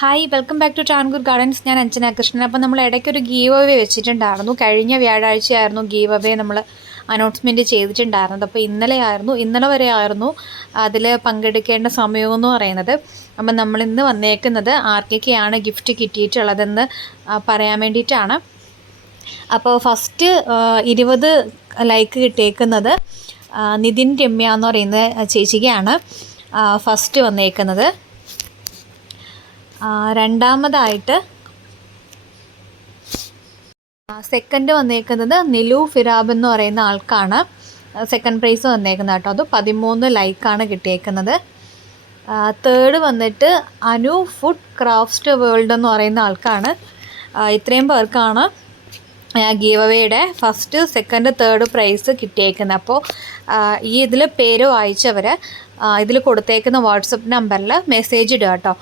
Hi welcome back to Tankur gardens. ഞാൻ അഞ്ജന കൃഷ്ണൻ. അപ്പോൾ നമ്മൾ ഇടയ്ക്കൊരു ഗീവ് അവേ വെച്ചിട്ടുണ്ടായിരുന്നു. കഴിഞ്ഞ വ്യാഴാഴ്ചയായിരുന്നു ഗീവ് അവേ നമ്മൾ അനൗൺസ്മെൻറ്റ് ചെയ്തിട്ടുണ്ടായിരുന്നത്. അപ്പോൾ ഇന്നലെ വരെ ആയിരുന്നു അതിൽ പങ്കെടുക്കേണ്ട സമയമെന്ന് പറയുന്നത്. അപ്പം നമ്മളിന്ന് വന്നേക്കുന്നത് ആർക്കൊക്കെയാണ് ഗിഫ്റ്റ് കിട്ടിയിട്ടുള്ളതെന്ന് പറയാൻ വേണ്ടിയിട്ടാണ്. അപ്പോൾ ഫസ്റ്റ് 20 ലൈക്ക് കിട്ടിയേക്കുന്നത് നിതിൻ രമ്യ എന്ന് പറയുന്ന ചേച്ചിക്കാണ് ഫസ്റ്റ് വന്നേക്കുന്നത്. രണ്ടാമതായിട്ട് സെക്കൻഡ് വന്നേക്കുന്നത് നിലു ഫിറാബ് എന്ന് പറയുന്ന ആൾക്കാണ് സെക്കൻഡ് പ്രൈസ് വന്നേക്കുന്നത് കേട്ടോ. അത് 13 ലൈക്കാണ് കിട്ടിയേക്കുന്നത്. തേർഡ് വന്നിട്ട് അനു ഫുഡ് ക്രാഫ്റ്റ് വേൾഡ് എന്ന് പറയുന്ന ആൾക്കാണ്. ഇത്രയും പേർക്കാണ് ഗീവ് അവേയുടെ ഫസ്റ്റ് സെക്കൻഡ് തേർഡ് പ്രൈസ് കിട്ടിയേക്കുന്നത്. അപ്പോൾ ഇതിൽ പേര് വായിച്ചവർ ഇതിൽ കൊടുത്തേക്കുന്ന വാട്സപ്പ് നമ്പറിൽ മെസ്സേജ് ഇടുക കേട്ടോ.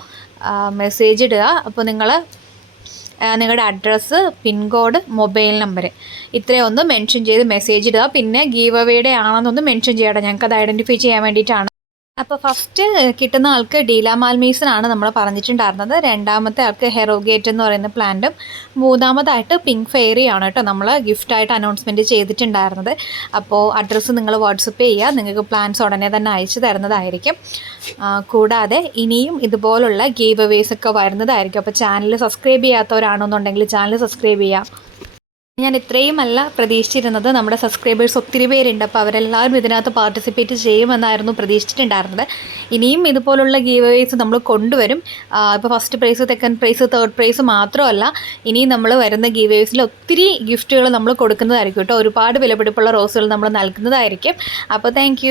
മെസ്സേജ് ഇടുക. അപ്പോൾ നിങ്ങളുടെ അഡ്രസ്സ്, പിൻകോഡ്, മൊബൈൽ നമ്പർ ഇത്രയൊന്ന് മെൻഷൻ ചെയ്ത് മെസ്സേജ് ഇടുക. പിന്നെ ഗീവ് അവേയുടെ ആണെന്നൊന്ന് മെൻഷൻ ചെയ്യണം, ഞങ്ങൾക്കത് ഐഡൻറ്റിഫൈ ചെയ്യാൻ വേണ്ടിയിട്ടാണ്. അപ്പോൾ ഫസ്റ്റ് കിട്ടുന്ന ആൾക്ക് ഡീല മാൽമീസിനാണ് നമ്മൾ പറഞ്ഞിട്ടുണ്ടായിരുന്നത്. രണ്ടാമത്തെ ആൾക്ക് ഹെറോഗേറ്റ് എന്ന് പറയുന്ന പ്ലാന്റും മൂന്നാമതായിട്ട് പിങ്ക് ഫെയറിയാണ് കേട്ടോ നമ്മൾ ഗിഫ്റ്റായിട്ട് അനൗൺസ്മെൻറ്റ് ചെയ്തിട്ടുണ്ടായിരുന്നത്. അപ്പോൾ അഡ്രസ്സ് നിങ്ങൾ വാട്സപ്പ് ചെയ്യുക, നിങ്ങൾക്ക് പ്ലാൻസ് ഉടനെ തന്നെ അയച്ചു തരുന്നതായിരിക്കും. കൂടാതെ ഇനിയും ഇതുപോലുള്ള ഗീവ് അവേസ് ഒക്കെ വരുന്നതായിരിക്കും. അപ്പോൾ ചാനൽ സബ്സ്ക്രൈബ് ചെയ്യാത്തവരാണെന്നുണ്ടെങ്കിൽ ചാനൽ സബ്സ്ക്രൈബ് ചെയ്യുക. ഞാൻ ഇത്രയുമല്ല പ്രതീക്ഷിച്ചിരുന്നത്. നമ്മുടെ സബ്സ്ക്രൈബേഴ്സ് ഒത്തിരി പേരുണ്ട്. അപ്പോൾ അവരെല്ലാവരും ഇതിനകത്ത് പാർട്ടിസിപ്പേറ്റ് ചെയ്യുമെന്നായിരുന്നു പ്രതീക്ഷിച്ചിട്ടുണ്ടായിരുന്നത്. ഇനിയും ഇതുപോലുള്ള ഗീവ് അവേസ് നമ്മൾ കൊണ്ടുവരും. ഇപ്പോൾ first prize, second prize, third prize മാത്രമല്ല, ഇനിയും നമ്മൾ വരുന്ന ഗീവ് അവേസിൽ ഒത്തിരി ഗിഫ്റ്റുകൾ നമ്മൾ കൊടുക്കുന്നതായിരിക്കും കേട്ടോ. ഒരുപാട് വിലപിടിപ്പുള്ള റോസുകൾ നമ്മൾ നൽകുന്നതായിരിക്കും. അപ്പോൾ താങ്ക്